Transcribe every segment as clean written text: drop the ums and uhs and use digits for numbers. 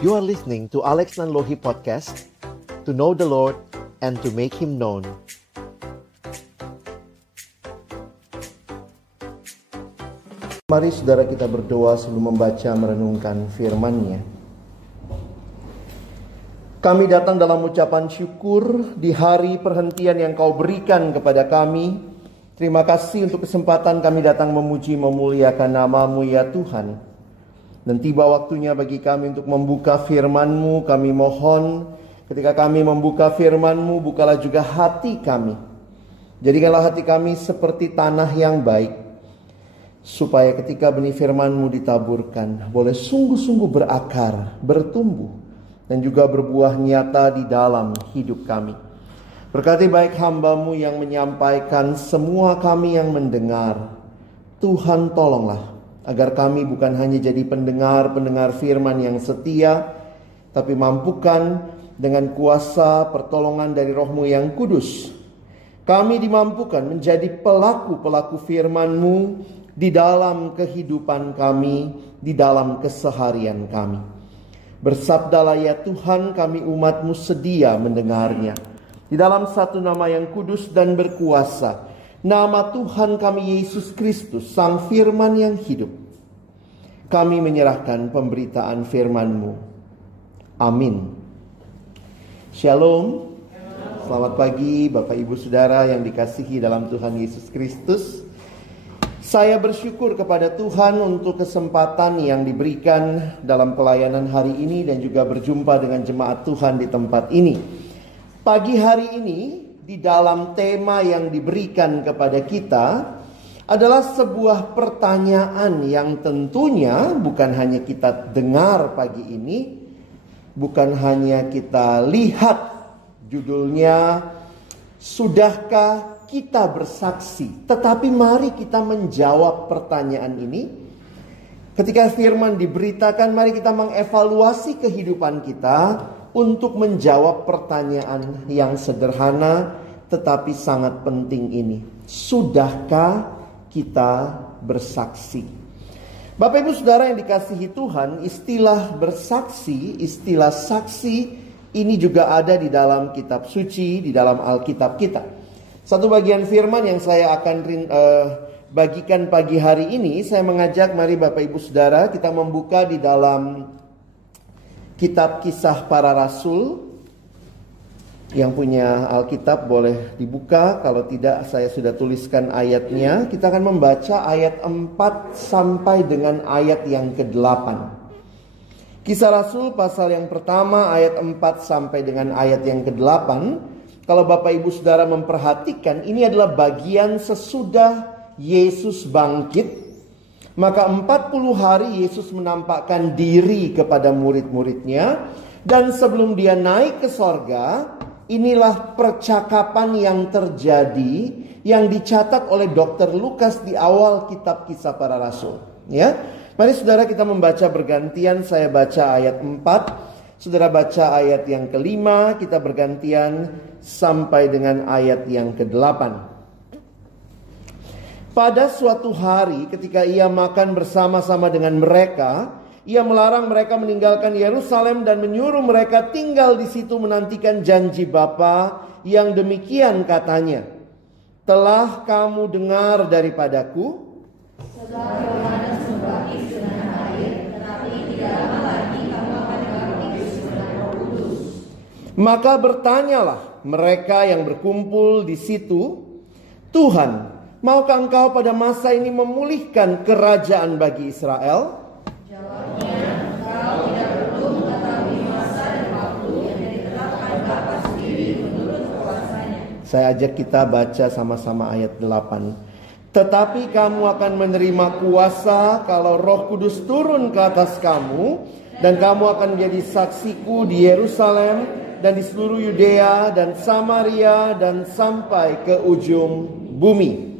You are listening to Alex Nanlohi Podcast, to know the Lord and to make Him known. Mari saudara kita berdoa sebelum membaca merenungkan firman-Nya. Kami datang dalam ucapan syukur di hari perhentian yang Kau berikan kepada kami. Terima kasih untuk kesempatan kami datang memuji memuliakan nama-Mu ya Tuhan. Dan tiba waktunya bagi kami untuk membuka firman-Mu. Kami mohon ketika kami membuka firman-Mu, bukalah juga hati kami. Jadikanlah hati kami seperti tanah yang baik, supaya ketika benih firman-Mu ditaburkan, boleh sungguh-sungguh berakar, bertumbuh, dan juga berbuah nyata di dalam hidup kami. Berkati baik hamba-Mu yang menyampaikan, semua kami yang mendengar. Tuhan tolonglah, agar kami bukan hanya jadi pendengar-pendengar firman yang setia, tapi mampukan dengan kuasa pertolongan dari Roh-Mu yang kudus, kami dimampukan menjadi pelaku-pelaku firman-Mu di dalam kehidupan kami, di dalam keseharian kami. Bersabdalah ya Tuhan, kami umat-Mu sedia mendengarnya. Di dalam satu nama yang kudus dan berkuasa, nama Tuhan kami Yesus Kristus, Sang Firman yang hidup, kami menyerahkan pemberitaan firman-Mu. Amin. Shalom. Selamat pagi Bapak Ibu Saudara yang dikasihi dalam Tuhan Yesus Kristus. Saya bersyukur kepada Tuhan untuk kesempatan yang diberikan dalam pelayanan hari ini dan juga berjumpa dengan jemaat Tuhan di tempat ini. Pagi hari ini di dalam tema yang diberikan kepada kita adalah sebuah pertanyaan yang tentunya bukan hanya kita dengar pagi ini, bukan hanya kita lihat judulnya, sudahkah kita bersaksi? Tetapi mari kita menjawab pertanyaan ini. Ketika firman diberitakan, mari kita mengevaluasi kehidupan kita untuk menjawab pertanyaan yang sederhana tetapi sangat penting ini. Sudahkah kita bersaksi? Bapak Ibu Saudara yang dikasihi Tuhan, istilah bersaksi, istilah saksi ini juga ada di dalam kitab suci, di dalam Alkitab kita. Satu bagian firman yang saya akan bagikan pagi hari ini, saya mengajak mari Bapak Ibu Saudara kita membuka di dalam kitab Kisah Para Rasul. Yang punya Alkitab boleh dibuka, kalau tidak saya sudah tuliskan ayatnya. Kita akan membaca ayat 4 sampai dengan ayat yang ke-8. Kisah Rasul pasal yang pertama ayat 4 sampai dengan ayat yang ke-8. Kalau Bapak Ibu Saudara memperhatikan, ini adalah bagian sesudah Yesus bangkit. Maka 40 hari Yesus menampakkan diri kepada murid-muridnya. Dan sebelum dia naik ke sorga, inilah percakapan yang terjadi, yang dicatat oleh Dr. Lukas di awal kitab Kisah Para Rasul. Ya, mari saudara kita membaca bergantian. Saya baca ayat 4, saudara baca ayat yang ke-5, kita bergantian sampai dengan ayat yang ke-8. Pada suatu hari ketika ia makan bersama-sama dengan mereka, ia melarang mereka meninggalkan Yerusalem dan menyuruh mereka tinggal di situ menantikan janji Bapa yang demikian katanya. Telah kamu dengar daripadaku, sebab Yohanes membaptis dengan air, tetapi tidak lama lagi kamu akan dibaptis dengan Roh Kudus. Maka bertanyalah mereka yang berkumpul di situ, Tuhan, maukah Engkau pada masa ini memulihkan kerajaan bagi Israel? Jawabnya, Engkau tidak perlu mengetahui masa dan waktu yang ditetapkan Bapa sendiri menurut kuasanya. Saya ajak kita baca sama-sama ayat 8. Tetapi kamu akan menerima kuasa kalau Roh Kudus turun ke atas kamu, dan kamu akan menjadi saksiku di Yerusalem dan di seluruh Yudea dan Samaria dan sampai ke ujung bumi.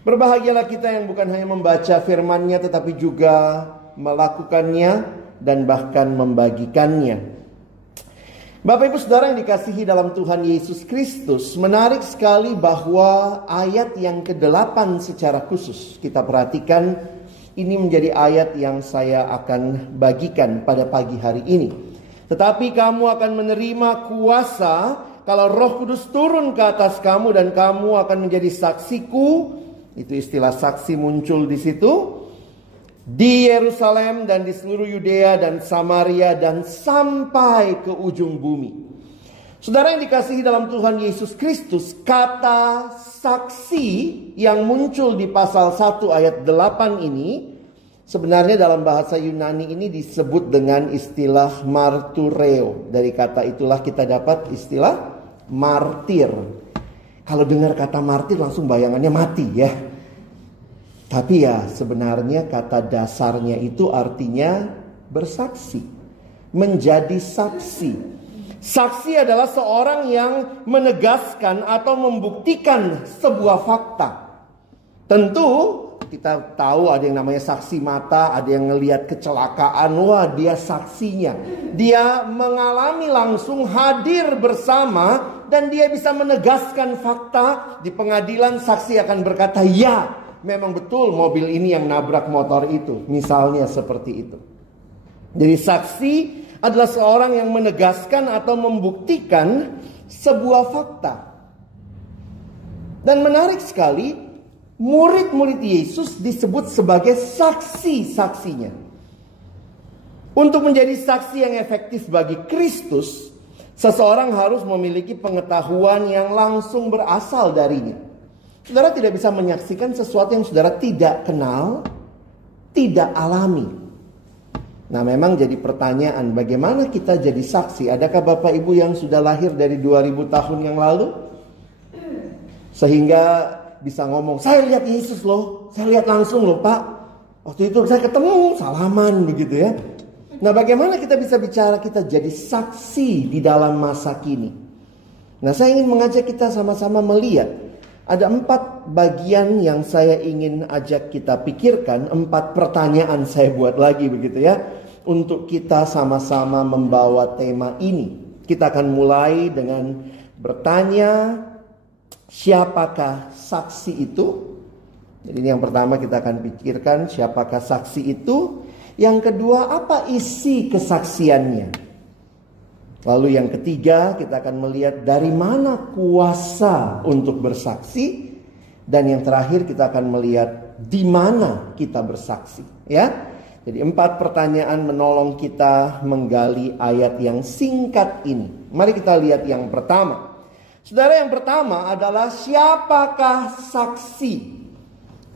Berbahagialah kita yang bukan hanya membaca firman-Nya tetapi juga melakukannya dan bahkan membagikannya. Bapak Ibu Saudara yang dikasihi dalam Tuhan Yesus Kristus, menarik sekali bahwa ayat yang ke-8 secara khusus kita perhatikan, Ini menjadi ayat yang saya akan bagikan pada pagi hari ini. Tetapi kamu akan menerima kuasa kalau Roh Kudus turun ke atas kamu, dan kamu akan menjadi saksiku. Itu istilah saksi muncul di situ. Di Yerusalem dan di seluruh Yudea dan Samaria dan sampai ke ujung bumi. Saudara yang dikasihi dalam Tuhan Yesus Kristus, kata saksi yang muncul di pasal 1 ayat 8 ini, sebenarnya dalam bahasa Yunani ini disebut dengan istilah martureo. Dari kata itulah kita dapat istilah martir. Kalau dengar kata martir langsung bayangannya mati ya. Tapi ya sebenarnya kata dasarnya itu artinya bersaksi, menjadi saksi. Saksi adalah seorang yang menegaskan atau membuktikan sebuah fakta. Tentu kita tahu ada yang namanya saksi mata, ada yang ngelihat kecelakaan, wah dia saksinya. Dia mengalami langsung, hadir bersama, dan dia bisa menegaskan fakta. Di pengadilan saksi akan berkata, ya memang betul mobil ini yang nabrak motor itu. Misalnya seperti itu. Jadi saksi adalah seorang yang menegaskan atau membuktikan sebuah fakta. Dan menarik sekali, murid-murid Yesus disebut sebagai saksi-saksinya. Untuk menjadi saksi yang efektif bagi Kristus, seseorang harus memiliki pengetahuan yang langsung berasal darinya. Saudara tidak bisa menyaksikan sesuatu yang saudara tidak kenal, tidak alami. Nah memang jadi pertanyaan, bagaimana kita jadi saksi? Adakah Bapak Ibu yang sudah lahir dari 2000 tahun yang lalu? Sehingga bisa ngomong, saya lihat Yesus loh, saya lihat langsung loh Pak. Waktu itu saya ketemu, salaman begitu ya. Nah bagaimana kita bisa bicara kita jadi saksi di dalam masa kini? Nah saya ingin mengajak kita sama-sama melihat. Ada 4 bagian yang saya ingin ajak kita pikirkan. 4 pertanyaan saya buat lagi begitu ya. Untuk kita sama-sama membawa tema ini. Kita akan mulai dengan bertanya, siapakah saksi itu? Jadi ini yang pertama kita akan pikirkan, siapakah saksi itu? Yang kedua, apa isi kesaksiannya? Lalu yang ketiga, kita akan melihat dari mana kuasa untuk bersaksi. Dan yang terakhir kita akan melihat di mana kita bersaksi. Ya, jadi 4 pertanyaan menolong kita menggali ayat yang singkat ini. Mari kita lihat yang pertama. Saudara, yang pertama adalah siapakah saksi?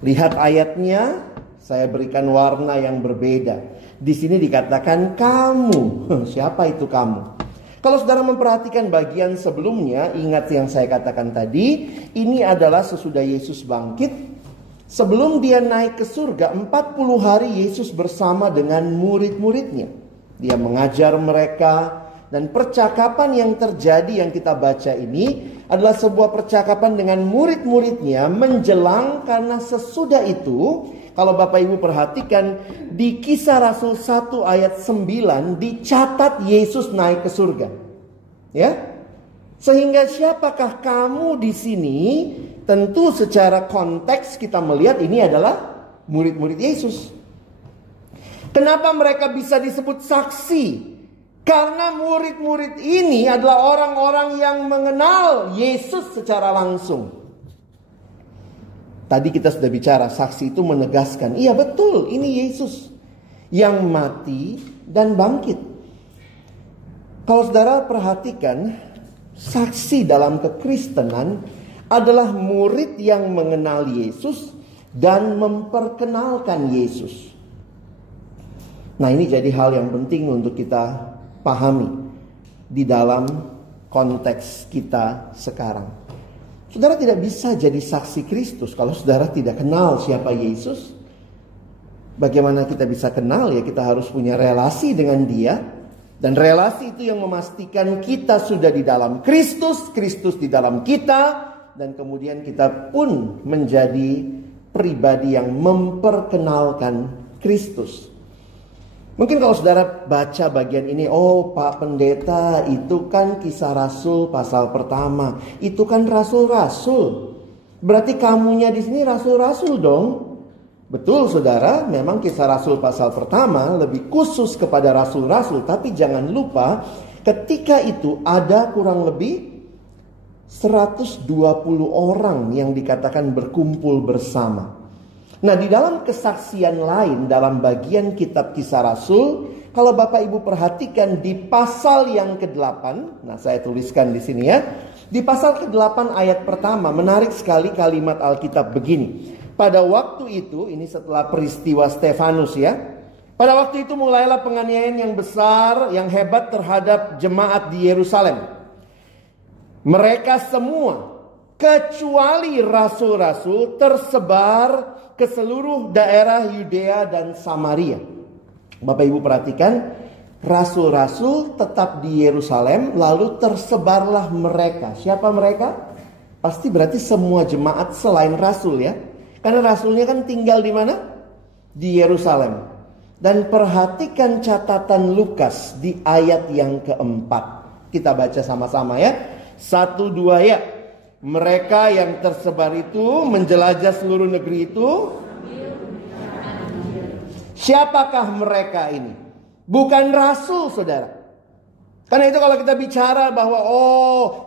Lihat ayatnya, saya berikan warna yang berbeda. Di sini dikatakan kamu. Siapa itu kamu? Kalau saudara memperhatikan bagian sebelumnya, ingat yang saya katakan tadi, ini adalah sesudah Yesus bangkit. Sebelum dia naik ke surga, 40 hari Yesus bersama dengan murid-muridnya. Dia mengajar mereka, dan percakapan yang terjadi yang kita baca ini adalah sebuah percakapan dengan murid-muridnya menjelang, karena sesudah itu, kalau Bapak Ibu perhatikan, di Kisah Rasul 1 ayat 9 dicatat Yesus naik ke surga. Ya. Sehingga siapakah kamu di sini? Tentu secara konteks kita melihat ini adalah murid-murid Yesus. Kenapa mereka bisa disebut saksi? Karena murid-murid ini adalah orang-orang yang mengenal Yesus secara langsung. Tadi kita sudah bicara, saksi itu menegaskan, iya betul ini Yesus yang mati dan bangkit. Kalau saudara perhatikan, saksi dalam kekristenan adalah murid yang mengenal Yesus dan memperkenalkan Yesus. Nah ini jadi hal yang penting untuk kita pahami di dalam konteks kita sekarang. Saudara tidak bisa jadi saksi Kristus kalau saudara tidak kenal siapa Yesus. Bagaimana kita bisa kenal? Ya kita harus punya relasi dengan dia. Dan relasi itu yang memastikan kita sudah di dalam Kristus, Kristus di dalam kita. Dan kemudian kita pun menjadi pribadi yang memperkenalkan Kristus. Mungkin kalau saudara baca bagian ini, oh Pak Pendeta itu kan Kisah Rasul pasal pertama, itu kan rasul-rasul. Berarti kamunya di sini rasul-rasul dong. Betul saudara, memang Kisah Rasul pasal pertama lebih khusus kepada rasul-rasul. Tapi jangan lupa ketika itu ada kurang lebih 120 orang yang dikatakan berkumpul bersama. Nah, di dalam kesaksian lain dalam bagian kitab Kisah Rasul, kalau Bapak Ibu perhatikan di pasal yang ke-8, nah saya tuliskan di sini ya. Di pasal ke-8 ayat pertama menarik sekali kalimat Alkitab begini. Pada waktu itu, ini setelah peristiwa Stefanus ya. Pada waktu itu mulailah penganiayaan yang besar, yang hebat terhadap jemaat di Yerusalem. Mereka semua, kecuali rasul-rasul, tersebar ke seluruh daerah Yudea dan Samaria. Bapak Ibu perhatikan, rasul-rasul tetap di Yerusalem, lalu tersebarlah mereka. Siapa mereka? Pasti berarti semua jemaat selain rasul ya. Karena rasulnya kan tinggal di mana? Di Yerusalem. Dan perhatikan catatan Lukas di ayat yang keempat. Kita baca sama-sama ya. 1, 2 ya. Mereka yang tersebar itu menjelajah seluruh negeri itu. Siapakah mereka ini? Bukan rasul, saudara. Karena itu kalau kita bicara bahwa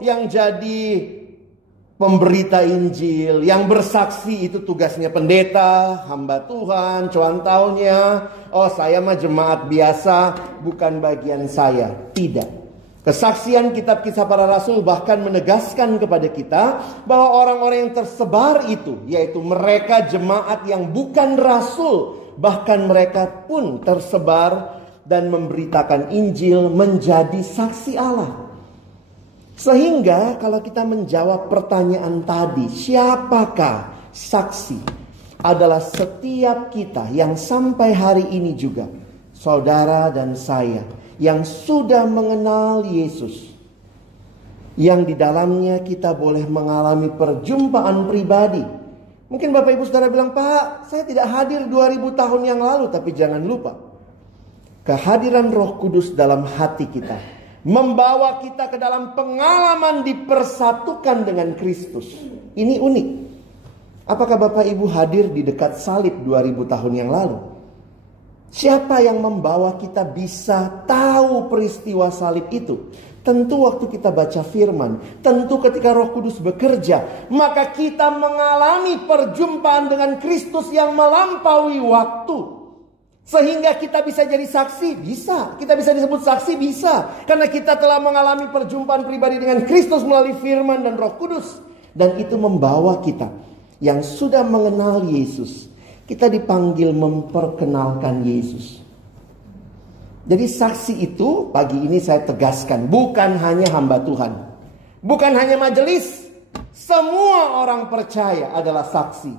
yang jadi pemberita Injil, yang bersaksi itu tugasnya pendeta, hamba Tuhan, cuantaunya. Saya mah jemaat biasa, bukan bagian saya. Tidak. Kesaksian kitab Kisah Para Rasul bahkan menegaskan kepada kita bahwa orang-orang yang tersebar itu, yaitu mereka jemaat yang bukan rasul, bahkan mereka pun tersebar dan memberitakan Injil, menjadi saksi Allah. Sehingga kalau kita menjawab pertanyaan tadi, siapakah saksi? Adalah setiap kita yang sampai hari ini juga, saudara dan saya, yang sudah mengenal Yesus, yang di dalamnya kita boleh mengalami perjumpaan pribadi. Mungkin Bapak Ibu Saudara bilang, Pak, saya tidak hadir 2000 tahun yang lalu. Tapi jangan lupa, kehadiran Roh Kudus dalam hati kita membawa kita ke dalam pengalaman dipersatukan dengan Kristus. Ini unik. Apakah Bapak Ibu hadir di dekat salib 2000 tahun yang lalu? Siapa yang membawa kita bisa tahu peristiwa salib itu? Tentu waktu kita baca firman, tentu ketika Roh Kudus bekerja, maka kita mengalami perjumpaan dengan Kristus yang melampaui waktu. Sehingga kita bisa jadi saksi, bisa. Kita bisa disebut saksi, bisa. Karena kita telah mengalami perjumpaan pribadi dengan Kristus melalui firman dan Roh Kudus. Dan itu membawa kita yang sudah mengenal Yesus, kita dipanggil memperkenalkan Yesus. Jadi saksi itu pagi ini saya tegaskan, bukan hanya hamba Tuhan, bukan hanya majelis. Semua orang percaya adalah saksi.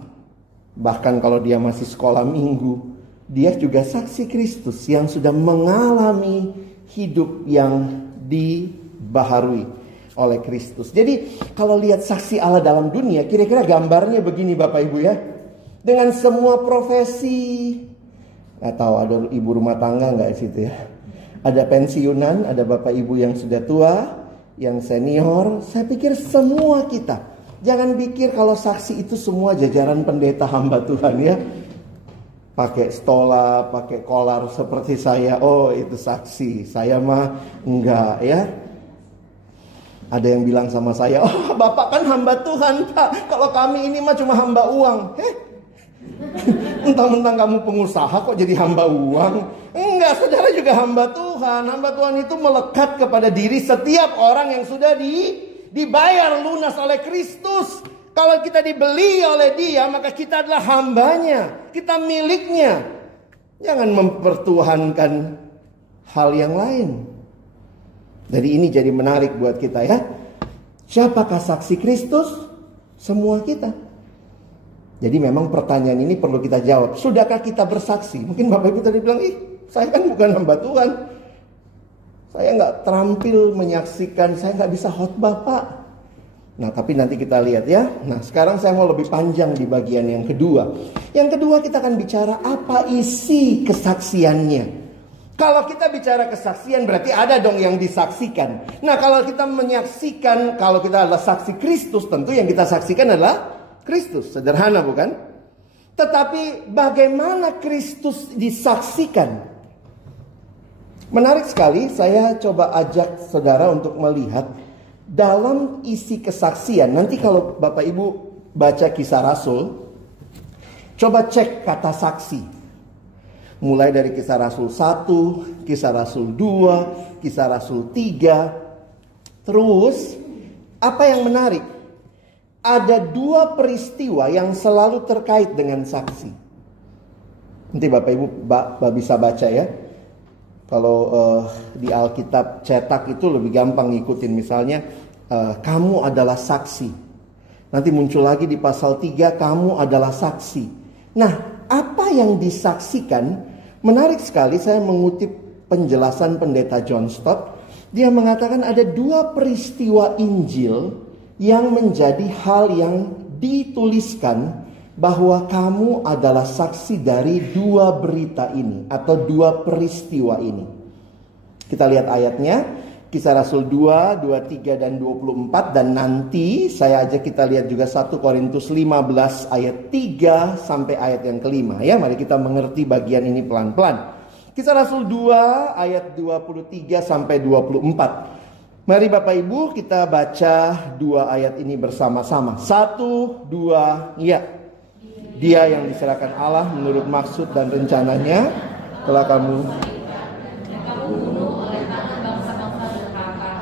Bahkan kalau dia masih sekolah minggu, dia juga saksi Kristus yang sudah mengalami hidup yang dibaharui oleh Kristus. Jadi kalau lihat saksi Allah dalam dunia, kira-kira gambarnya begini Bapak Ibu ya. Dengan semua profesi. Atau ada ibu rumah tangga nggak di situ ya. Ada pensiunan, ada Bapak Ibu yang sudah tua, yang senior. Saya pikir semua kita. Jangan pikir kalau saksi itu semua jajaran pendeta hamba Tuhan ya. Pakai stola, pakai kolar seperti saya. Oh itu saksi. Saya mah enggak ya. Ada yang bilang sama saya, oh Bapak kan hamba Tuhan Pak. Kalau kami ini mah cuma hamba uang. Mentang-mentang kamu pengusaha kok jadi hamba uang? Enggak, saudara juga hamba Tuhan. Hamba Tuhan itu melekat kepada diri setiap orang yang sudah dibayar lunas oleh Kristus. Kalau kita dibeli oleh Dia, maka kita adalah hambanya, kita miliknya. Jangan mempertuhankan hal yang lain. Jadi ini jadi menarik buat kita ya. Siapakah saksi Kristus? Semua kita. Jadi memang pertanyaan ini perlu kita jawab. Sudahkah kita bersaksi? Mungkin Bapak Ibu tadi bilang, saya kan bukan hamba Tuhan. Saya nggak terampil menyaksikan, saya nggak bisa khotbah Pak. Nah tapi nanti kita lihat ya. Nah sekarang saya mau lebih panjang di bagian yang kedua. Yang kedua kita akan bicara apa isi kesaksiannya. Kalau kita bicara kesaksian berarti ada dong yang disaksikan. Nah kalau kita menyaksikan, kalau kita adalah saksi Kristus, tentu yang kita saksikan adalah Kristus. Sederhana bukan? Tetapi bagaimana Kristus disaksikan? Menarik sekali, saya coba ajak saudara untuk melihat dalam isi kesaksian. Nanti kalau Bapak Ibu baca Kisah Rasul, coba cek kata saksi. Mulai dari Kisah Rasul 1, Kisah Rasul 2, Kisah Rasul 3. Terus, apa yang menarik? Ada 2 peristiwa yang selalu terkait dengan saksi. Nanti Bapak Ibu bisa baca ya. Kalau di Alkitab cetak itu lebih gampang ngikutin. Misalnya, kamu adalah saksi. Nanti muncul lagi di pasal 3, kamu adalah saksi. Nah, apa yang disaksikan? Menarik sekali, saya mengutip penjelasan pendeta John Stott. Dia mengatakan ada 2 peristiwa Injil yang menjadi hal yang dituliskan bahwa kamu adalah saksi dari 2 berita ini atau 2 peristiwa ini. Kita lihat ayatnya, Kisah Rasul 2, 23 dan 24, dan nanti saya ajak kita lihat juga 1 Korintus 15 ayat 3 sampai ayat yang kelima ya. Mari kita mengerti bagian ini pelan-pelan. Kisah Rasul 2 ayat 23 sampai 24. Mari Bapak Ibu kita baca 2 ayat ini bersama-sama. 1, 2, ya. Dia yang diserahkan Allah menurut maksud dan rencananya telah kamu bunuh oleh tangan bangsa-bangsa durhaka.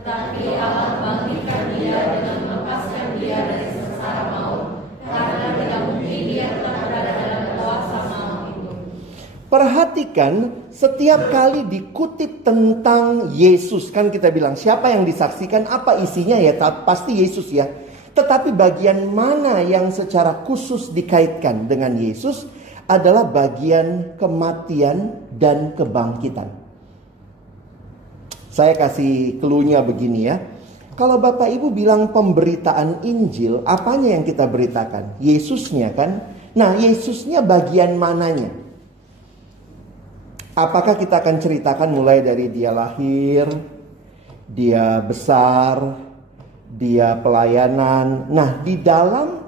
Tetapi Allah membangkitkan dia dan melepaskan dia dari sengsara maut. Karena tidak mungkin dia tetap berada dalam kuasa maut itu. Perhatikan, setiap kali dikutip tentang Yesus, kan kita bilang siapa yang disaksikan, apa isinya ya, pasti Yesus ya. Tetapi bagian mana yang secara khusus dikaitkan dengan Yesus adalah bagian kematian dan kebangkitan. Saya kasih clue-nya begini ya. Kalau Bapak Ibu bilang pemberitaan Injil, apanya yang kita beritakan? Yesusnya kan? Nah, Yesusnya bagian mananya? Apakah kita akan ceritakan mulai dari dia lahir, dia besar, dia pelayanan. Nah, di dalam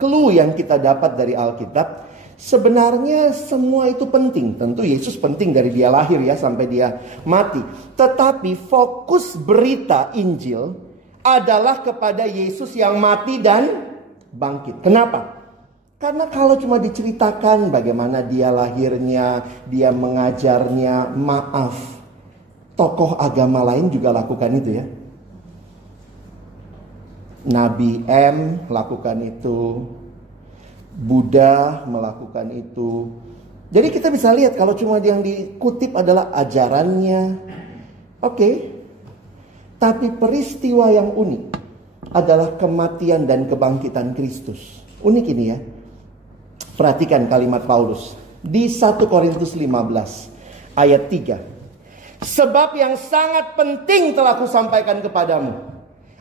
clue yang kita dapat dari Alkitab, sebenarnya semua itu penting. Tentu Yesus penting dari dia lahir ya sampai dia mati. Tetapi fokus berita Injil adalah kepada Yesus yang mati dan bangkit. Kenapa? Karena kalau cuma diceritakan bagaimana dia lahirnya, dia mengajarnya, maaf, tokoh agama lain juga lakukan itu ya. Nabi M lakukan itu, Buddha melakukan itu. Jadi kita bisa lihat kalau cuma yang dikutip adalah ajarannya, oke. Tapi peristiwa yang unik adalah kematian dan kebangkitan Kristus. Unik ini ya. Perhatikan kalimat Paulus di 1 Korintus 15 ayat 3. Sebab yang sangat penting telah kusampaikan kepadamu.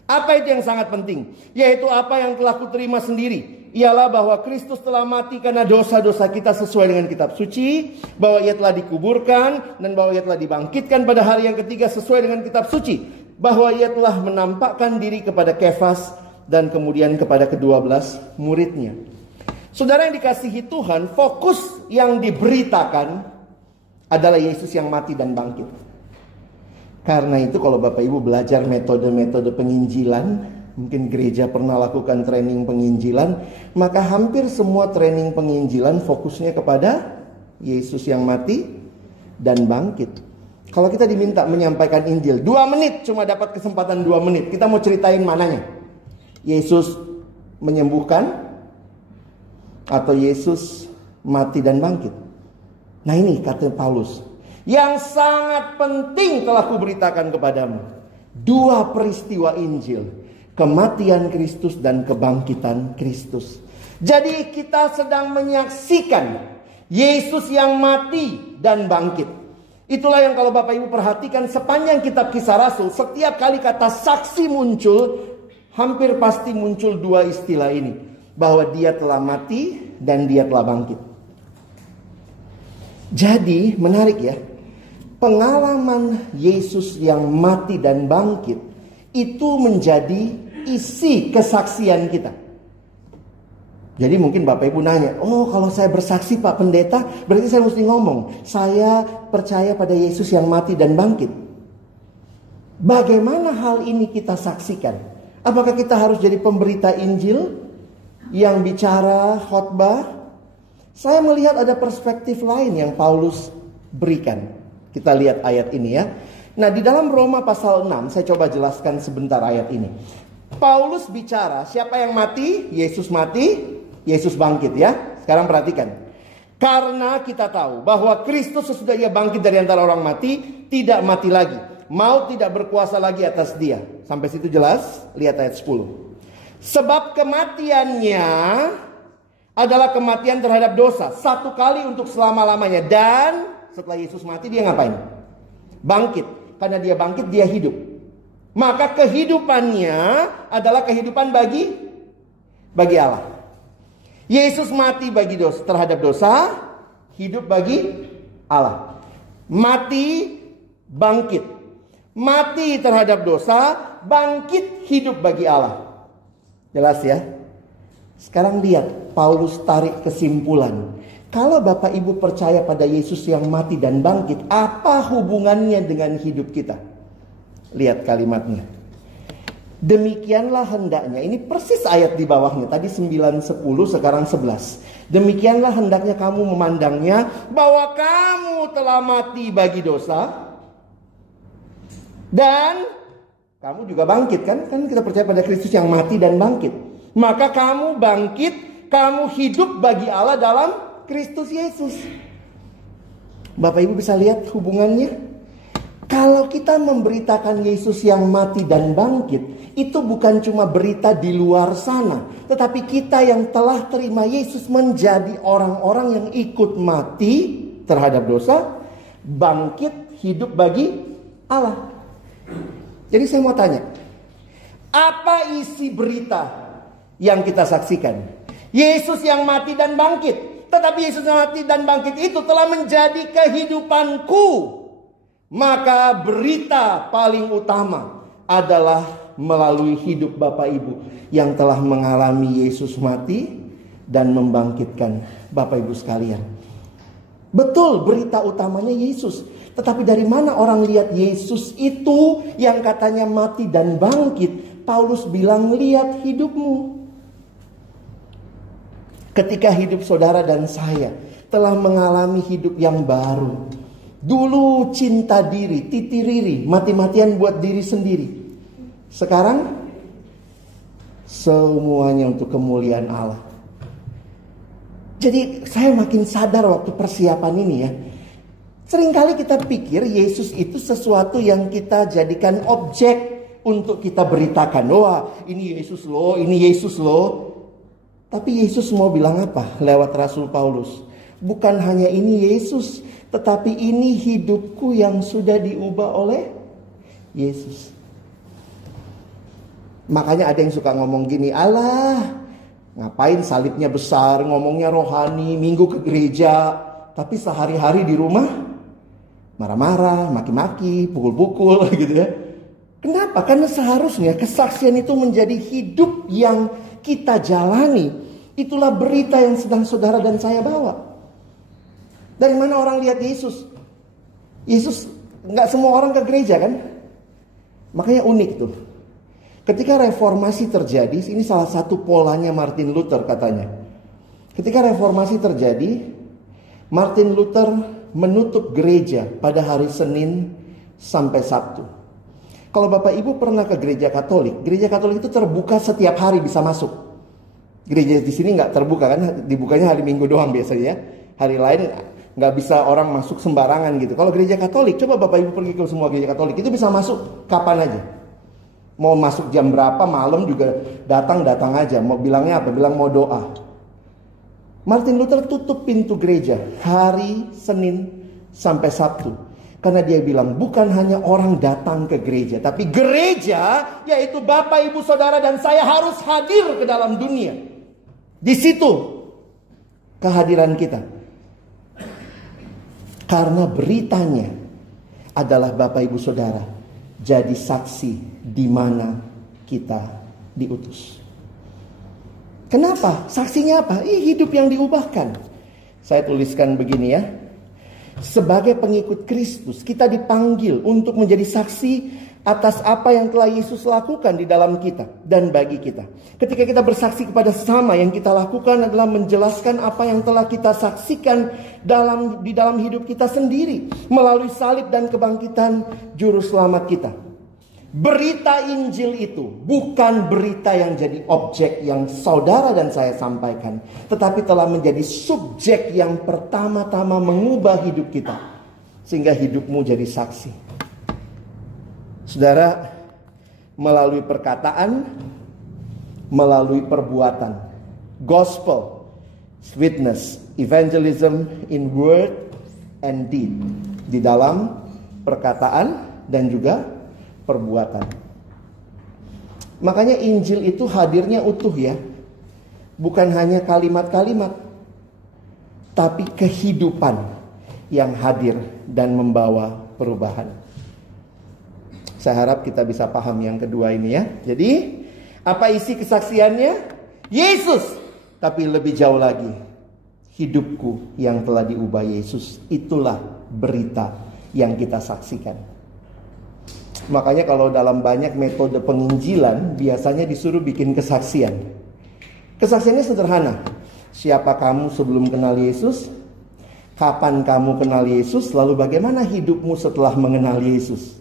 Apa itu yang sangat penting? Yaitu apa yang telah kuterima sendiri. Ialah bahwa Kristus telah mati karena dosa-dosa kita sesuai dengan kitab suci. Bahwa ia telah dikuburkan. Dan bahwa ia telah dibangkitkan pada hari yang ketiga sesuai dengan kitab suci. Bahwa ia telah menampakkan diri kepada Kefas. Dan kemudian kepada ke-12 muridnya. Saudara yang dikasihi Tuhan, fokus yang diberitakan adalah Yesus yang mati dan bangkit. Karena itu kalau Bapak Ibu belajar metode-metode penginjilan, mungkin gereja pernah lakukan training penginjilan, maka hampir semua training penginjilan fokusnya kepada Yesus yang mati dan bangkit. Kalau kita diminta menyampaikan Injil 2 menit, cuma dapat kesempatan 2 menit, kita mau ceritain mananya? Yesus menyembuhkan atau Yesus mati dan bangkit? Nah ini kata Paulus, yang sangat penting telah kuberitakan kepadamu. 2 peristiwa Injil, kematian Kristus dan kebangkitan Kristus. Jadi kita sedang menyaksikan Yesus yang mati dan bangkit. Itulah yang kalau Bapak Ibu perhatikan sepanjang kitab Kisah Rasul, setiap kali kata saksi muncul, hampir pasti muncul 2 istilah ini. Bahwa dia telah mati dan dia telah bangkit. Jadi menarik ya. Pengalaman Yesus yang mati dan bangkit itu menjadi isi kesaksian kita. Jadi mungkin Bapak Ibu nanya, oh kalau saya bersaksi Pak Pendeta, berarti saya mesti ngomong, saya percaya pada Yesus yang mati dan bangkit. Bagaimana hal ini kita saksikan? Apakah kita harus jadi pemberita Injil yang bicara khotbah? Saya melihat ada perspektif lain yang Paulus berikan. Kita lihat ayat ini ya. Nah, di dalam Roma pasal 6, saya coba jelaskan sebentar ayat ini. Paulus bicara, siapa yang mati? Yesus mati, Yesus bangkit ya. Sekarang perhatikan. Karena kita tahu bahwa Kristus sesudah ia bangkit dari antara orang mati, tidak mati lagi. Maut tidak berkuasa lagi atas dia. Sampai situ jelas? Lihat ayat 10. Sebab kematiannya adalah kematian terhadap dosa. Satu kali untuk selama-lamanya. Dan setelah Yesus mati dia ngapain? Bangkit. Karena dia bangkit dia hidup. Maka kehidupannya adalah kehidupan bagi Allah. Yesus mati bagi dosa, terhadap dosa, hidup bagi Allah. Mati, bangkit. Mati terhadap dosa, bangkit hidup bagi Allah. Jelas ya? Sekarang lihat, Paulus tarik kesimpulan. Kalau Bapak Ibu percaya pada Yesus yang mati dan bangkit, apa hubungannya dengan hidup kita? Lihat kalimatnya. Demikianlah hendaknya, ini persis ayat di bawahnya, tadi 9, 10, sekarang 11. Demikianlah hendaknya kamu memandangnya, bahwa kamu telah mati bagi dosa, dan kamu juga bangkit kan? Kan kita percaya pada Kristus yang mati dan bangkit. Maka kamu bangkit, kamu hidup bagi Allah dalam Kristus Yesus. Bapak Ibu bisa lihat hubungannya? Kalau kita memberitakan Yesus yang mati dan bangkit, itu bukan cuma berita di luar sana, tetapi kita yang telah terima Yesus menjadi orang-orang yang ikut mati terhadap dosa, bangkit hidup bagi Allah. Jadi saya mau tanya, apa isi berita yang kita saksikan? Yesus yang mati dan bangkit. Tetapi Yesus yang mati dan bangkit itu telah menjadi kehidupanku. Maka berita paling utama adalah melalui hidup Bapak Ibu yang telah mengalami Yesus mati dan membangkitkan Bapak Ibu sekalian. Betul, berita utamanya Yesus. Tetapi dari mana orang lihat Yesus itu yang katanya mati dan bangkit? Paulus bilang, lihat hidupmu. Ketika hidup saudara dan saya telah mengalami hidup yang baru. Dulu cinta diri, titiriri, mati-matian buat diri sendiri. Sekarang semuanya untuk kemuliaan Allah. Jadi saya makin sadar waktu persiapan ini ya. Seringkali kita pikir Yesus itu sesuatu yang kita jadikan objek untuk kita beritakan. Wah, ini Yesus loh, ini Yesus loh. Tapi Yesus mau bilang apa lewat Rasul Paulus? Bukan hanya ini Yesus, tetapi ini hidupku yang sudah diubah oleh Yesus. Makanya ada yang suka ngomong gini, alah, ngapain salibnya besar, ngomongnya rohani, minggu ke gereja, tapi sehari-hari di rumah marah-marah, maki-maki, pukul-pukul gitu ya. Kenapa? Karena seharusnya kesaksian itu menjadi hidup yang kita jalani. Itulah berita yang sedang saudara dan saya bawa. Dari mana orang lihat Yesus? Yesus, nggak semua orang ke gereja kan? Makanya unik tuh. Ketika reformasi terjadi, ini salah satu polanya Martin Luther katanya. Ketika reformasi terjadi, Martin Luther menutup gereja pada hari Senin sampai Sabtu. Kalau Bapak Ibu pernah ke gereja Katolik itu terbuka setiap hari bisa masuk. Gereja di sini nggak terbuka kan, dibukanya hari Minggu doang biasanya ya. Hari lain nggak bisa orang masuk sembarangan gitu. Kalau gereja Katolik, coba Bapak Ibu pergi ke semua gereja Katolik, itu bisa masuk kapan aja. Mau masuk jam berapa, malam juga datang aja. Mau bilangnya apa? Bilang mau doa. Martin Luther tutup pintu gereja hari Senin sampai Sabtu. Karena dia bilang bukan hanya orang datang ke gereja, tapi gereja yaitu Bapak, Ibu, Saudara dan saya harus hadir ke dalam dunia. Di situ kehadiran kita. Karena beritanya adalah Bapak, Ibu, Saudara jadi saksi di mana kita diutus. Kenapa? Saksinya apa? Hidup yang diubahkan. Saya tuliskan begini ya. Sebagai pengikut Kristus, kita dipanggil untuk menjadi saksi atas apa yang telah Yesus lakukan di dalam kita dan bagi kita. Ketika kita bersaksi kepada sesama, yang kita lakukan adalah menjelaskan apa yang telah kita saksikan di dalam hidup kita sendiri melalui salib dan kebangkitan juru selamat kita. Berita Injil itu bukan berita yang jadi objek yang saudara dan saya sampaikan, tetapi telah menjadi subjek yang pertama-tama mengubah hidup kita, sehingga hidupmu jadi saksi. Saudara, melalui perkataan, melalui perbuatan, gospel, witness, evangelism in word and deed, di dalam perkataan dan juga perbuatan. Makanya Injil itu hadirnya utuh ya. Bukan hanya kalimat-kalimat, tapi kehidupan yang hadir dan membawa perubahan. Saya harap kita bisa paham yang kedua ini ya. Jadi, apa isi kesaksiannya? Yesus. Tapi lebih jauh lagi, hidupku yang telah diubah Yesus. Itulah berita yang kita saksikan. Makanya kalau dalam banyak metode penginjilan, biasanya disuruh bikin kesaksian. Kesaksiannya sederhana. Siapa kamu sebelum kenal Yesus? Kapan kamu kenal Yesus? Lalu bagaimana hidupmu setelah mengenal Yesus?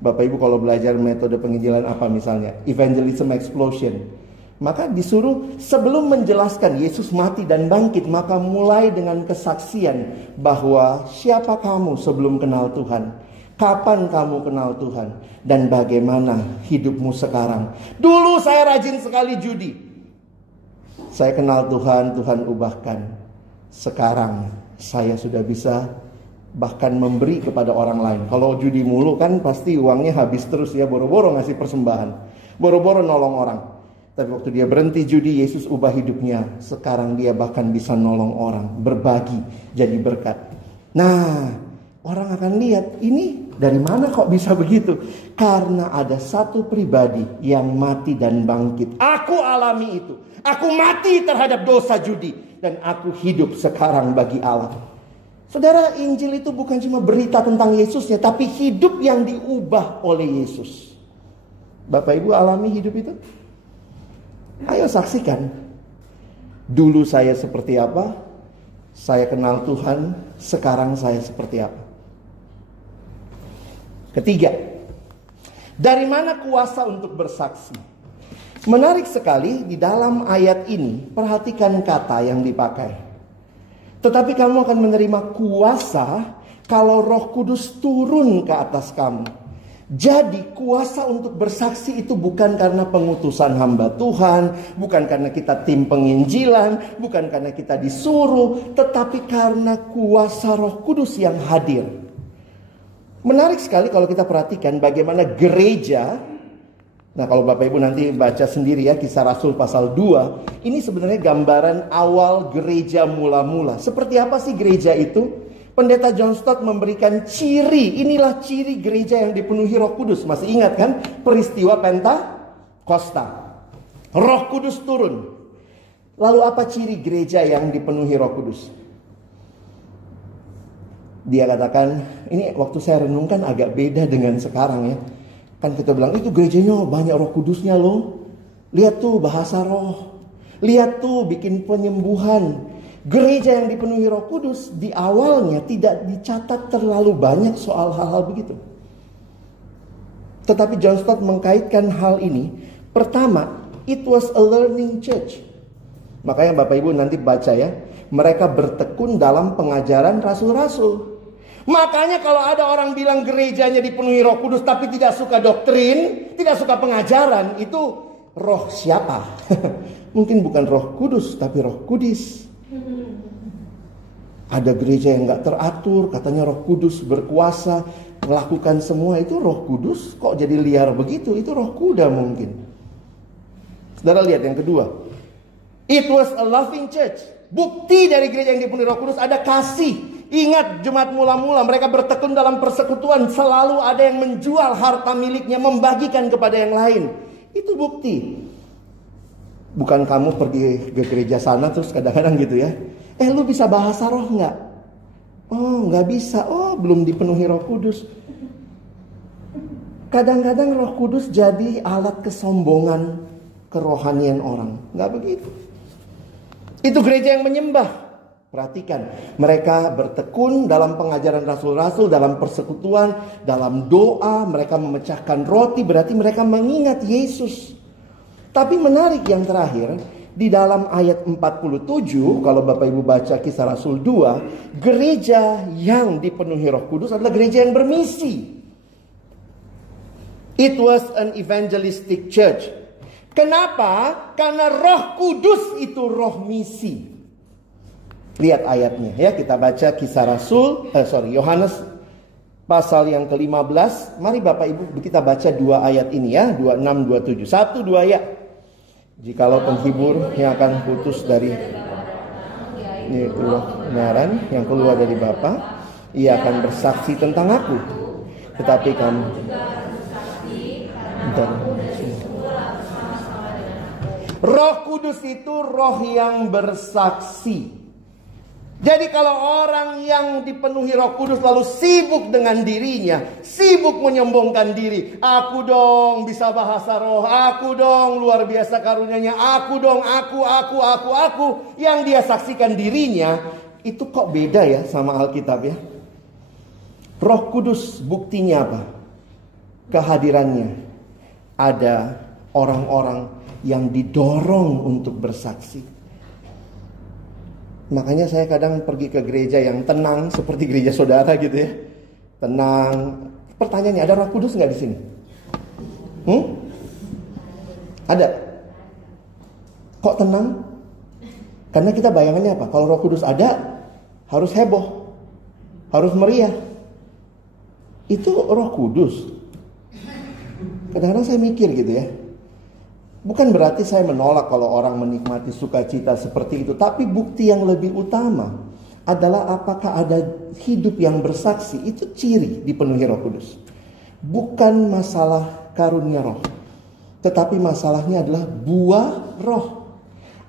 Bapak Ibu kalau belajar metode penginjilan apa misalnya? Evangelism Explosion. Maka disuruh sebelum menjelaskan Yesus mati dan bangkit, maka mulai dengan kesaksian bahwa siapa kamu sebelum kenal Tuhan? Kapan kamu kenal Tuhan? Dan bagaimana hidupmu sekarang? Dulu saya rajin sekali judi. Saya kenal Tuhan, Tuhan ubahkan. Sekarang saya sudah bisa bahkan memberi kepada orang lain. Kalau judi mulu kan pasti uangnya habis terus ya. Boro-boro ngasih persembahan, boro-boro nolong orang. Tapi waktu dia berhenti judi, Yesus ubah hidupnya. Sekarang dia bahkan bisa nolong orang, berbagi, jadi berkat. Nah, orang akan lihat, ini dari mana kok bisa begitu? Karena ada satu pribadi yang mati dan bangkit. Aku alami itu. Aku mati terhadap dosa judi. Dan aku hidup sekarang bagi Allah. Saudara, Injil itu bukan cuma berita tentang Yesusnya, tapi hidup yang diubah oleh Yesus. Bapak Ibu alami hidup itu? Ayo saksikan. Dulu saya seperti apa? Saya kenal Tuhan, sekarang saya seperti apa? Ketiga, dari mana kuasa untuk bersaksi? Menarik sekali di dalam ayat ini, perhatikan kata yang dipakai. Tetapi kamu akan menerima kuasa kalau Roh Kudus turun ke atas kamu. Jadi kuasa untuk bersaksi itu bukan karena pengutusan hamba Tuhan, bukan karena kita tim penginjilan, bukan karena kita disuruh, tetapi karena kuasa Roh Kudus yang hadir. Menarik sekali kalau kita perhatikan bagaimana gereja. Nah, kalau Bapak Ibu nanti baca sendiri ya Kisah Rasul pasal 2, ini sebenarnya gambaran awal gereja mula-mula. Seperti apa sih gereja itu? Pendeta John Stott memberikan ciri, inilah ciri gereja yang dipenuhi Roh Kudus. Masih ingat kan peristiwa Pentakosta? Roh Kudus turun. Lalu apa ciri gereja yang dipenuhi Roh Kudus? Dia katakan, ini waktu saya renungkan agak beda dengan sekarang ya. Kan kita bilang itu gerejanya banyak Roh Kudusnya loh. Lihat tuh bahasa roh. Lihat tuh bikin penyembuhan. Gereja yang dipenuhi Roh Kudus di awalnya tidak dicatat terlalu banyak soal hal-hal begitu. Tetapi John Stott mengkaitkan hal ini. Pertama, it was a learning church. Makanya Bapak Ibu nanti baca ya. Mereka bertekun dalam pengajaran rasul-rasul. Makanya kalau ada orang bilang gerejanya dipenuhi Roh Kudus tapi tidak suka doktrin, tidak suka pengajaran, itu roh siapa? Mungkin bukan Roh Kudus tapi Roh Kudis. Ada gereja yang gak teratur, katanya Roh Kudus berkuasa melakukan semua, itu Roh Kudus kok jadi liar begitu? Itu roh kuda mungkin. Saudara lihat yang kedua, it was a loving church. Bukti dari gereja yang dipenuhi Roh Kudus ada kasih. Ingat jemaat mula-mula, mereka bertekun dalam persekutuan. Selalu ada yang menjual harta miliknya, membagikan kepada yang lain. Itu bukti. Bukan kamu pergi ke gereja sana terus kadang-kadang gitu ya. Lu bisa bahasa roh nggak? Oh, nggak bisa. Oh, belum dipenuhi Roh Kudus. Kadang-kadang Roh Kudus jadi alat kesombongan kerohanian orang. Nggak begitu. Itu gereja yang menyembah. Perhatikan, mereka bertekun dalam pengajaran rasul-rasul, dalam persekutuan, dalam doa, mereka memecahkan roti, berarti mereka mengingat Yesus. Tapi menarik yang terakhir, di dalam ayat 47, kalau Bapak Ibu baca Kisah Rasul 2, gereja yang dipenuhi Roh Kudus adalah gereja yang bermisi. It was an evangelistic church. Kenapa? Karena Roh Kudus itu roh misi. Lihat ayatnya ya, kita baca Kisah Rasul, Yohanes pasal yang ke-15. Mari Bapak Ibu kita baca dua ayat ini ya, 26, 27. 1, 2 ya. Jikalau penghibur yang akan putus dari ini kebenaran yang keluar dari Bapa, ia akan bersaksi tentang aku. Tetapi kamu dan Roh Kudus itu roh yang bersaksi. Jadi kalau orang yang dipenuhi Roh Kudus lalu sibuk dengan dirinya, sibuk menyombongkan diri, aku dong bisa bahasa roh, aku dong luar biasa karunia-Nya, aku dong, aku, yang dia saksikan dirinya, itu kok beda ya sama Alkitab ya. Roh Kudus buktinya apa? Kehadirannya. Ada orang-orang yang didorong untuk bersaksi. Makanya saya kadang pergi ke gereja yang tenang seperti gereja saudara gitu ya. Tenang. Pertanyaannya, ada Roh Kudus nggak di sini? Ada. Kok tenang? Karena kita bayangannya apa? Kalau Roh Kudus ada, harus heboh, harus meriah. Itu Roh Kudus. Kadang-kadang saya mikir gitu ya. Bukan berarti saya menolak kalau orang menikmati sukacita seperti itu. Tapi bukti yang lebih utama adalah apakah ada hidup yang bersaksi. Itu ciri dipenuhi Roh Kudus. Bukan masalah karunia roh. Tetapi masalahnya adalah buah roh.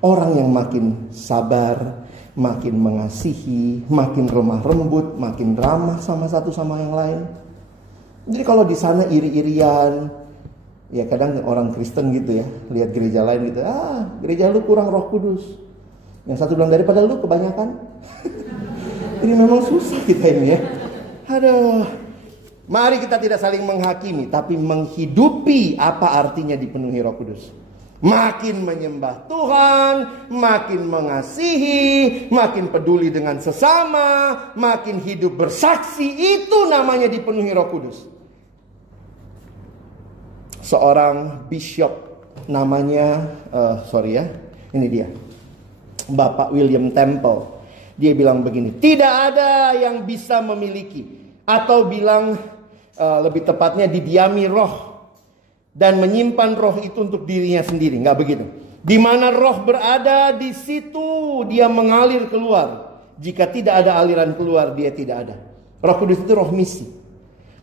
Orang yang makin sabar, makin mengasihi, makin remah lembut, makin ramah sama satu sama yang lain. Jadi kalau di sana iri-irian, ya kadang orang Kristen gitu ya, lihat gereja lain gitu, gereja lu kurang Roh Kudus. Yang satu bilang daripada lu kebanyakan. Ini memang susah kita ini ya. Aduh. Mari kita tidak saling menghakimi, tapi menghidupi apa artinya dipenuhi Roh Kudus. Makin menyembah Tuhan, makin mengasihi, makin peduli dengan sesama, makin hidup bersaksi, itu namanya dipenuhi Roh Kudus. Seorang bishop namanya, ini dia, Bapak William Temple. Dia bilang begini, tidak ada yang bisa memiliki, atau bilang lebih tepatnya didiami roh dan menyimpan roh itu untuk dirinya sendiri. Nggak begitu. Di mana roh berada, di situ dia mengalir keluar. Jika tidak ada aliran keluar, dia tidak ada. Roh Kudus itu roh misi.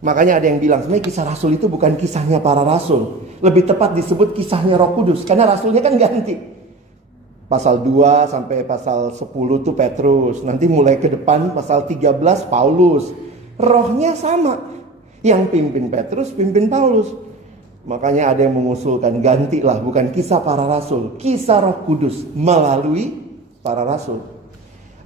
Makanya ada yang bilang sebenarnya Kisah Rasul itu bukan kisahnya para rasul. Lebih tepat disebut kisahnya Roh Kudus. Karena rasulnya kan ganti. Pasal 2 sampai pasal 10 itu Petrus. Nanti mulai ke depan pasal 13 Paulus. Rohnya sama. Yang pimpin Petrus, pimpin Paulus. Makanya ada yang mengusulkan gantilah, bukan kisah para rasul, kisah Roh Kudus melalui para rasul.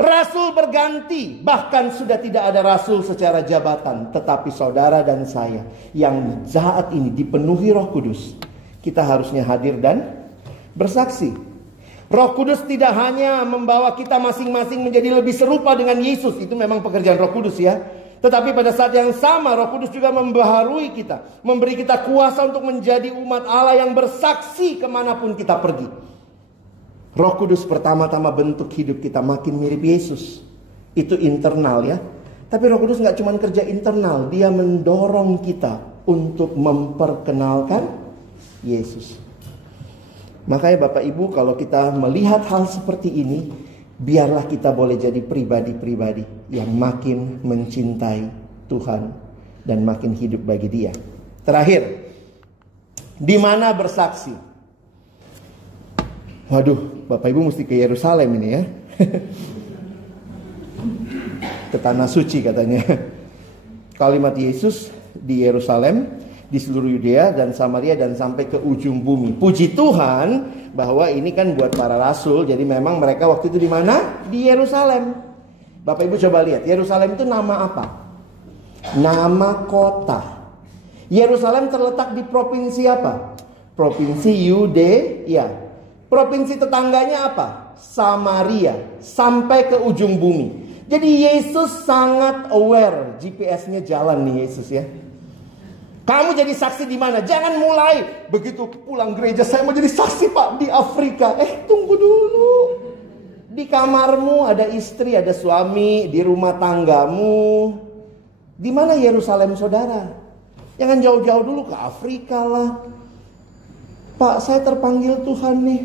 Rasul berganti, bahkan sudah tidak ada rasul secara jabatan, tetapi saudara dan saya yang saat ini dipenuhi Roh Kudus, kita harusnya hadir dan bersaksi. Roh Kudus tidak hanya membawa kita masing-masing menjadi lebih serupa dengan Yesus, itu memang pekerjaan Roh Kudus ya. Tetapi pada saat yang sama Roh Kudus juga membaharui kita, memberi kita kuasa untuk menjadi umat Allah yang bersaksi kemanapun kita pergi. Roh Kudus pertama-tama bentuk hidup kita makin mirip Yesus. Itu internal ya. Tapi Roh Kudus gak cuma kerja internal, dia mendorong kita untuk memperkenalkan Yesus. Makanya Bapak Ibu, kalau kita melihat hal seperti ini, biarlah kita boleh jadi pribadi-pribadi yang makin mencintai Tuhan dan makin hidup bagi Dia. Terakhir, di mana bersaksi? Waduh, Bapak Ibu mesti ke Yerusalem ini ya. Ke tanah suci katanya. Kalimat Yesus di Yerusalem, di seluruh Yudea dan Samaria dan sampai ke ujung bumi. Puji Tuhan bahwa ini kan buat para rasul. Jadi memang mereka waktu itu di mana? Di Yerusalem. Bapak Ibu coba lihat, Yerusalem itu nama apa? Nama kota. Yerusalem terletak di provinsi apa? Provinsi Yudea. Provinsi tetangganya apa? Samaria. Sampai ke ujung bumi. Jadi Yesus sangat aware. GPS-nya jalan nih Yesus ya. Kamu jadi saksi di mana? Jangan mulai begitu pulang gereja saya mau jadi saksi Pak di Afrika. Tunggu dulu. Di kamarmu ada istri, ada suami, di rumah tanggamu. Di mana Yerusalem saudara? Jangan jauh-jauh dulu ke Afrika lah. Pak, saya terpanggil Tuhan nih,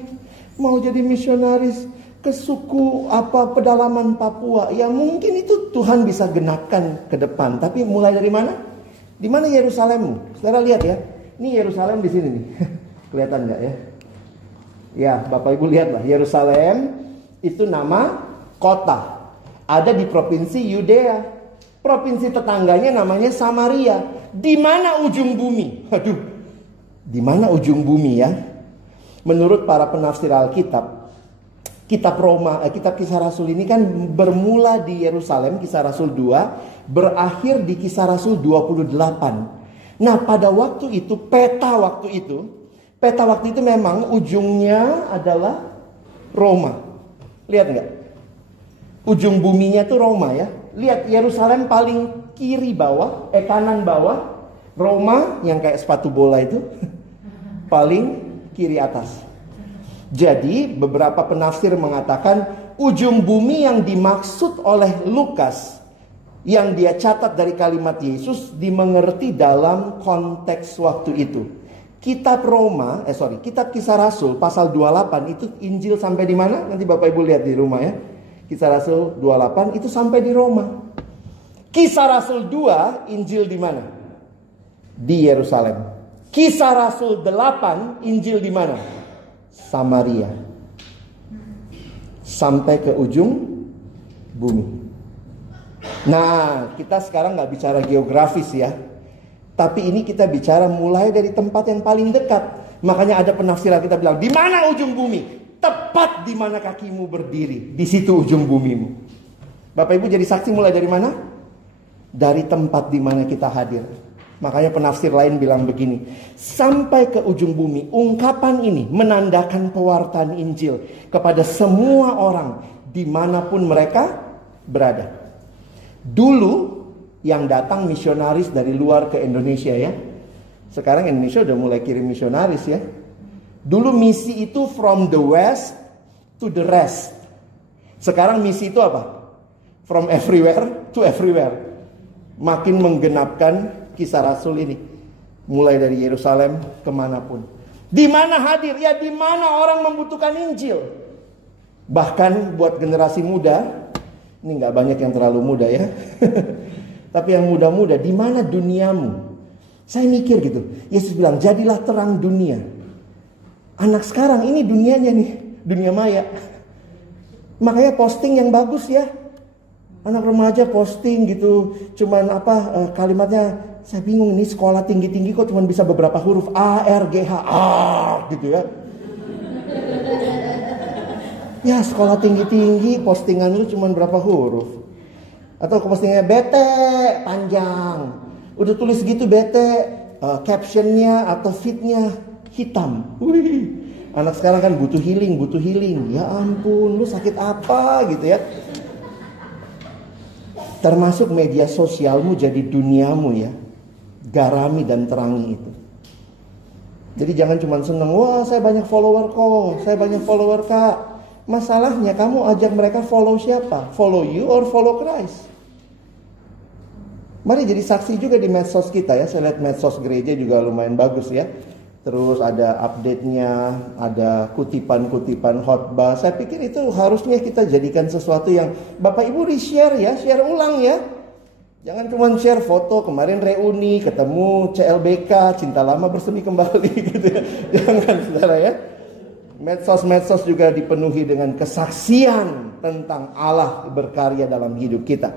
mau jadi misionaris ke suku pedalaman Papua. Ya mungkin itu Tuhan bisa genapkan ke depan. Tapi mulai dari mana? Di mana Yerusalemmu? Saudara lihat ya. Ini Yerusalem di sini nih. Kelihatan nggak ya? Ya, Bapak Ibu lihatlah. Yerusalem itu nama kota. Ada di provinsi Yudea. Provinsi tetangganya namanya Samaria. Di mana ujung bumi? Aduh. Di mana ujung bumi ya? Menurut para penafsir Alkitab, kitab Kisah Rasul ini kan bermula di Yerusalem, Kisah Rasul 2, berakhir di Kisah Rasul 28. Nah, pada waktu itu, peta waktu itu memang ujungnya adalah Roma. Lihat nggak? Ujung buminya itu Roma ya. Lihat Yerusalem paling kiri bawah, kanan bawah. Roma yang kayak sepatu bola itu paling kiri atas. Jadi beberapa penafsir mengatakan ujung bumi yang dimaksud oleh Lukas yang dia catat dari kalimat Yesus dimengerti dalam konteks waktu itu. Kitab Kisah Rasul pasal 28 itu Injil sampai di mana? Nanti Bapak Ibu lihat di rumah ya. Kisah Rasul 28 itu sampai di Roma. Kisah Rasul 2 Injil di mana? Di Yerusalem. Kisah Rasul 8 Injil di mana? Samaria. Sampai ke ujung bumi. Nah, kita sekarang nggak bicara geografis ya. Tapi ini kita bicara mulai dari tempat yang paling dekat. Makanya ada penafsiran kita bilang, di mana ujung bumi? Tepat di mana kakimu berdiri. Di situ ujung bumimu. Bapak Ibu jadi saksi mulai dari mana? Dari tempat di mana kita hadir. Makanya penafsir lain bilang begini, sampai ke ujung bumi, ungkapan ini menandakan pewartaan Injil kepada semua orang dimanapun mereka berada. Dulu yang datang misionaris dari luar ke Indonesia ya. Sekarang Indonesia udah mulai kirim misionaris ya. Dulu misi itu from the west to the rest. Sekarang misi itu apa? From everywhere to everywhere. Makin menggenapkan Kisah Rasul ini. Mulai dari Yerusalem kemanapun. Di mana hadir? Ya di mana orang membutuhkan Injil. Bahkan buat generasi muda. Ini gak banyak yang terlalu muda ya. Tapi yang muda-muda, di mana duniamu? Saya mikir gitu. Yesus bilang, jadilah terang dunia. Anak sekarang ini dunianya nih. Dunia maya. Makanya posting yang bagus ya. Anak remaja posting gitu. Cuman kalimatnya. Saya bingung ini sekolah tinggi-tinggi kok cuma bisa beberapa huruf A, R, G, H, A gitu ya. Ya sekolah tinggi-tinggi postingan lu cuma berapa huruf. Atau postingannya bete panjang. Udah tulis gitu bete, captionnya atau fitnya hitam. Wih, anak sekarang kan butuh healing. Ya ampun, lu sakit apa gitu ya. Termasuk media sosialmu jadi duniamu ya. Garami dan terangi itu. Jadi jangan cuma senang, wah saya banyak follower kok, saya banyak follower kak. Masalahnya kamu ajak mereka follow siapa? Follow you or follow Christ? Mari jadi saksi juga di medsos kita ya. Saya lihat medsos gereja juga lumayan bagus ya. Terus ada update-nya, ada kutipan-kutipan khotbah. Saya pikir itu harusnya kita jadikan sesuatu yang Bapak Ibu di-share ya, share ulang ya. Jangan cuma share foto kemarin reuni, ketemu CLBK, cinta lama bersemi kembali gitu ya. Jangan saudara ya. Medsos-medsos juga dipenuhi dengan kesaksian tentang Allah berkarya dalam hidup kita.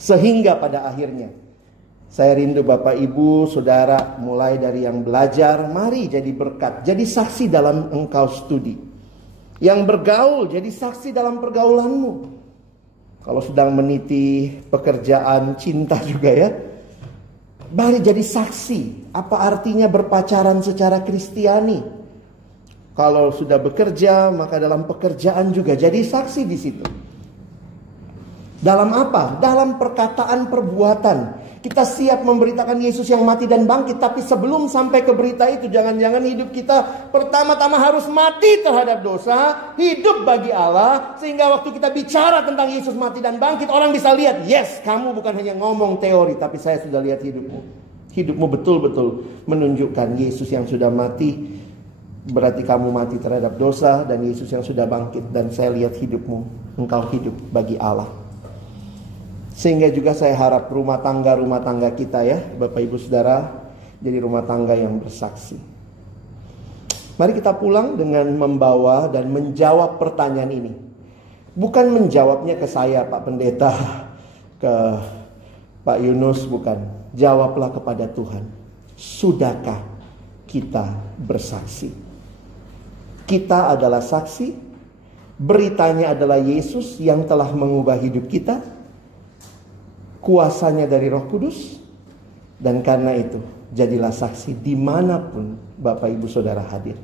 Sehingga pada akhirnya, saya rindu Bapak Ibu Saudara, mulai dari yang belajar, mari jadi berkat, jadi saksi dalam engkau studi. Yang bergaul, jadi saksi dalam pergaulanmu. Kalau sedang meniti pekerjaan cinta juga ya, mari jadi saksi. Apa artinya berpacaran secara Kristiani? Kalau sudah bekerja, maka dalam pekerjaan juga jadi saksi di situ. Dalam apa? Dalam perkataan, perbuatan. Kita siap memberitakan Yesus yang mati dan bangkit. Tapi sebelum sampai ke berita itu, jangan-jangan hidup kita pertama-tama harus mati terhadap dosa, hidup bagi Allah. Sehingga waktu kita bicara tentang Yesus mati dan bangkit, orang bisa lihat, yes, kamu bukan hanya ngomong teori, tapi saya sudah lihat hidupmu. Hidupmu betul-betul menunjukkan Yesus yang sudah mati. Berarti kamu mati terhadap dosa, dan Yesus yang sudah bangkit, dan saya lihat hidupmu, engkau hidup bagi Allah. Sehingga juga saya harap rumah tangga kita ya, Bapak Ibu Saudara, jadi rumah tangga yang bersaksi. Mari kita pulang dengan membawa dan menjawab pertanyaan ini. Bukan menjawabnya ke saya Pak Pendeta, ke Pak Yunus, bukan. Jawablah kepada Tuhan. Sudahkah kita bersaksi? Kita adalah saksi. Beritanya adalah Yesus yang telah mengubah hidup kita. Kuasanya dari Roh Kudus. Dan karena itu, jadilah saksi dimanapun Bapak Ibu Saudara hadir.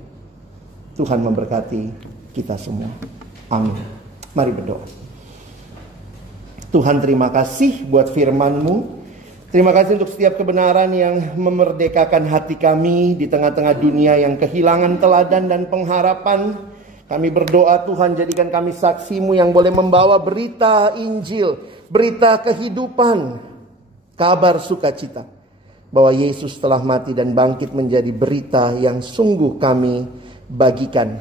Tuhan memberkati kita semua. Amin. Mari berdoa. Tuhan, terima kasih buat firman-Mu. Terima kasih untuk setiap kebenaran yang memerdekakan hati kami di tengah-tengah dunia yang kehilangan teladan dan pengharapan. Kami berdoa Tuhan, jadikan kami saksi-Mu yang boleh membawa berita Injil, berita kehidupan, kabar sukacita, bahwa Yesus telah mati dan bangkit menjadi berita yang sungguh kami bagikan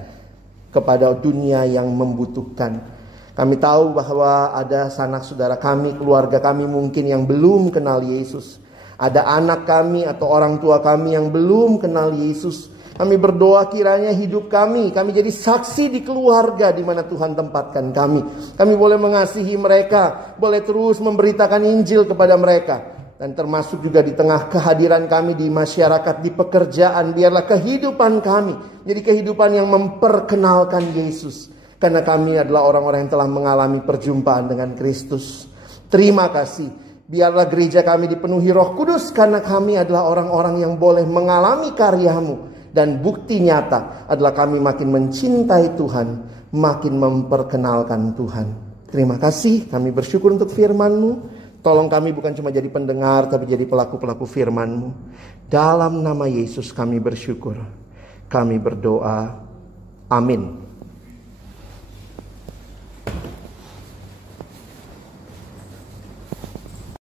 kepada dunia yang membutuhkan. Kami tahu bahwa ada sanak saudara kami, keluarga kami mungkin yang belum kenal Yesus. Ada anak kami atau orang tua kami yang belum kenal Yesus. Kami berdoa kiranya hidup kami jadi saksi di keluarga di mana Tuhan tempatkan kami. Kami boleh mengasihi mereka, boleh terus memberitakan Injil kepada mereka. Dan termasuk juga di tengah kehadiran kami di masyarakat, di pekerjaan. Biarlah kehidupan kami jadi kehidupan yang memperkenalkan Yesus. Karena kami adalah orang-orang yang telah mengalami perjumpaan dengan Kristus. Terima kasih. Biarlah gereja kami dipenuhi Roh Kudus. Karena kami adalah orang-orang yang boleh mengalami karya-Mu. Dan bukti nyata adalah kami makin mencintai Tuhan. Makin memperkenalkan Tuhan. Terima kasih. Kami bersyukur untuk firman-Mu. Tolong kami bukan cuma jadi pendengar, tapi jadi pelaku-pelaku firman-Mu. Dalam nama Yesus kami bersyukur. Kami berdoa. Amin.